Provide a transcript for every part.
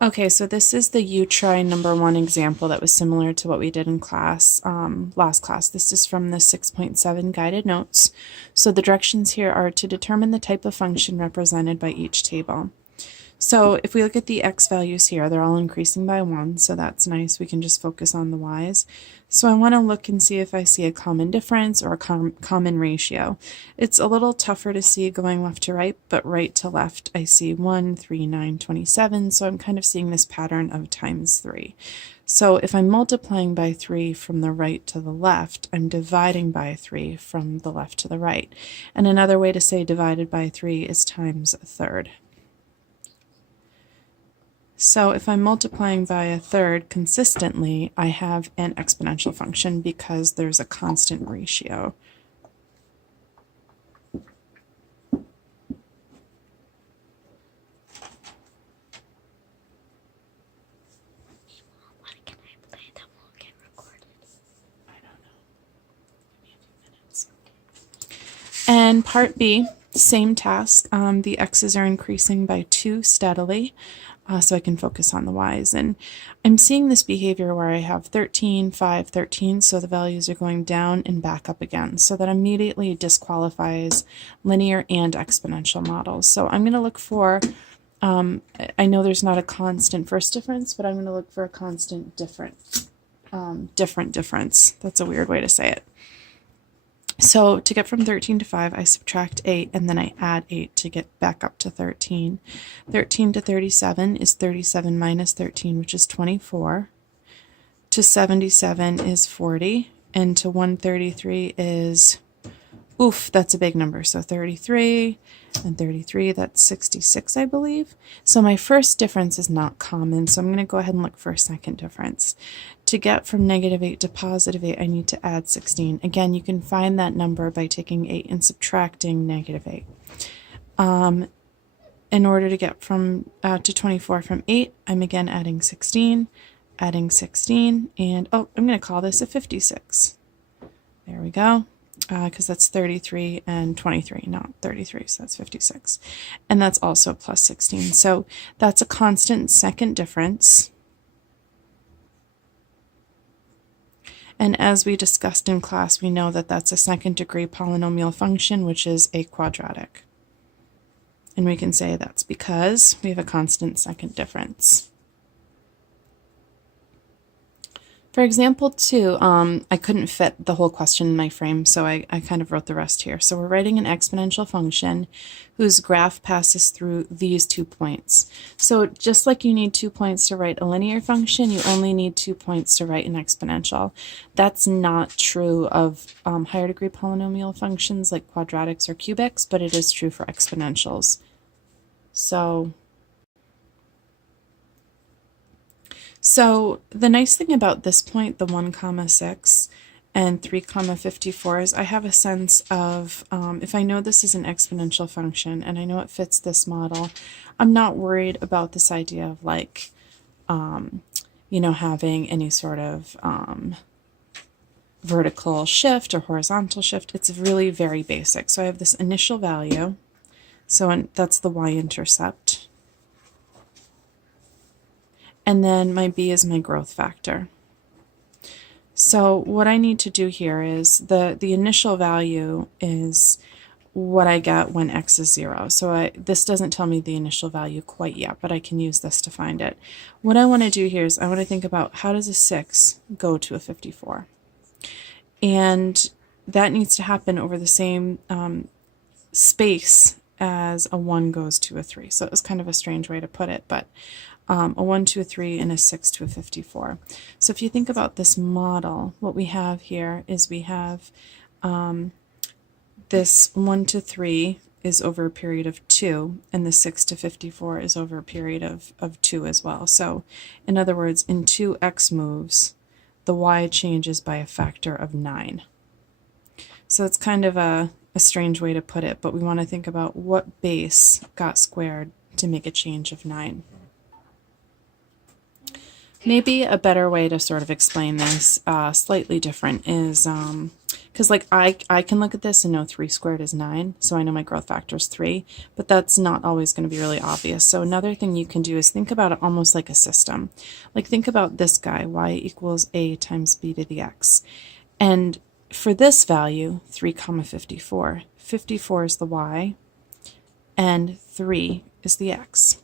Okay, so this is the UTry number 1 example that was similar to what we did in class, last class. This is from the 6.7 guided notes. So the directions here are to determine the type of function represented by each table. So if we look at the x values here, they're all increasing by 1, so that's nice. We can just focus on the y's. So I want to look and see if I see a common difference or a common ratio. It's a little tougher to see going left to right, but right to left I see 1, 3, 9, 27, so I'm kind of seeing this pattern of times 3. So if I'm multiplying by 3 from the right to the left, I'm dividing by 3 from the left to the right. And another way to say divided by 3 is times a third. So if I'm multiplying by a third consistently, I have an exponential function because there's a constant ratio. What can I play that won't get recorded? I don't know. Maybe a few minutes. And part B, same task. The x's are increasing by 2 steadily. So I can focus on the y's. And I'm seeing this behavior where I have 13, 5, 13, so the values are going down and back up again. So that immediately disqualifies linear and exponential models. So I'm going to look for, I know there's not a constant first difference, but I'm going to look for a constant difference. That's a weird way to say it. So to get from 13 to 5, I subtract 8, and then I add 8 to get back up to 13. 13 to 37 is 37 minus 13, which is 24. To 77 is 40. And to 133 is, oof, that's a big number. So 33 and 33, that's 66, I believe. So my first difference is not common, so I'm going to go ahead and look for a second difference. To get from negative 8 to positive 8, I need to add 16. Again, you can find that number by taking 8 and subtracting negative 8. In order to get from to 24 from 8, I'm again adding 16, and oh, I'm going to call this a 56. There we go. Because that's 33 and 23, not 33, so that's 56. And that's also plus 16. So that's a constant second difference. And as we discussed in class, we know that that's a second degree polynomial function, which is a quadratic. And we can say that's because we have a constant second difference. For example 2, I couldn't fit the whole question in my frame, so I kind of wrote the rest here. So we're writing an exponential function whose graph passes through these 2 points. So just like you need 2 points to write a linear function, you only need 2 points to write an exponential. That's not true of higher degree polynomial functions like quadratics or cubics, but it is true for exponentials. So the nice thing about this point, the 1, 6 and 3, 54, is I have a sense of, if I know this is an exponential function and I know it fits this model, I'm not worried about this idea of like, having any sort of vertical shift or horizontal shift. It's really very basic. So I have this initial value, so that's the y-intercept. And then my b is my growth factor. So what I need to do here is the initial value is what I get when x is 0. So this doesn't tell me the initial value quite yet, but I can use this to find it. What I want to do here is I want to think about how does a 6 go to a 54? And that needs to happen over the same space as a 1 goes to a 3. So it was kind of a strange way to put it, but a 1 to a 3 and a 6 to a 54. So if you think about this model, what we have here is we have this 1 to 3 is over a period of 2, and the 6 to 54 is over a period of 2 as well. So in other words, in 2 x moves, the y changes by a factor of 9. So it's kind of a strange way to put it, but we want to think about what base got squared to make a change of 9. Maybe a better way to sort of explain this, slightly different, is Because like I can look at this and know 3 squared is 9, so I know my growth factor is 3, but that's not always going to be really obvious. So another thing you can do is think about it almost like a system. Like think about this guy, y equals a times b to the x. And for this value, 3 comma 54, 54 is the y, and 3 is the x.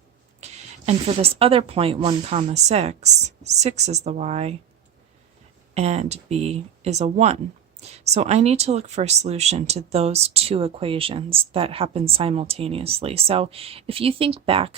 And for this other point, 1 comma 6, 6 is the y, and b is a 1. So I need to look for a solution to those two equations that happen simultaneously. So if you think back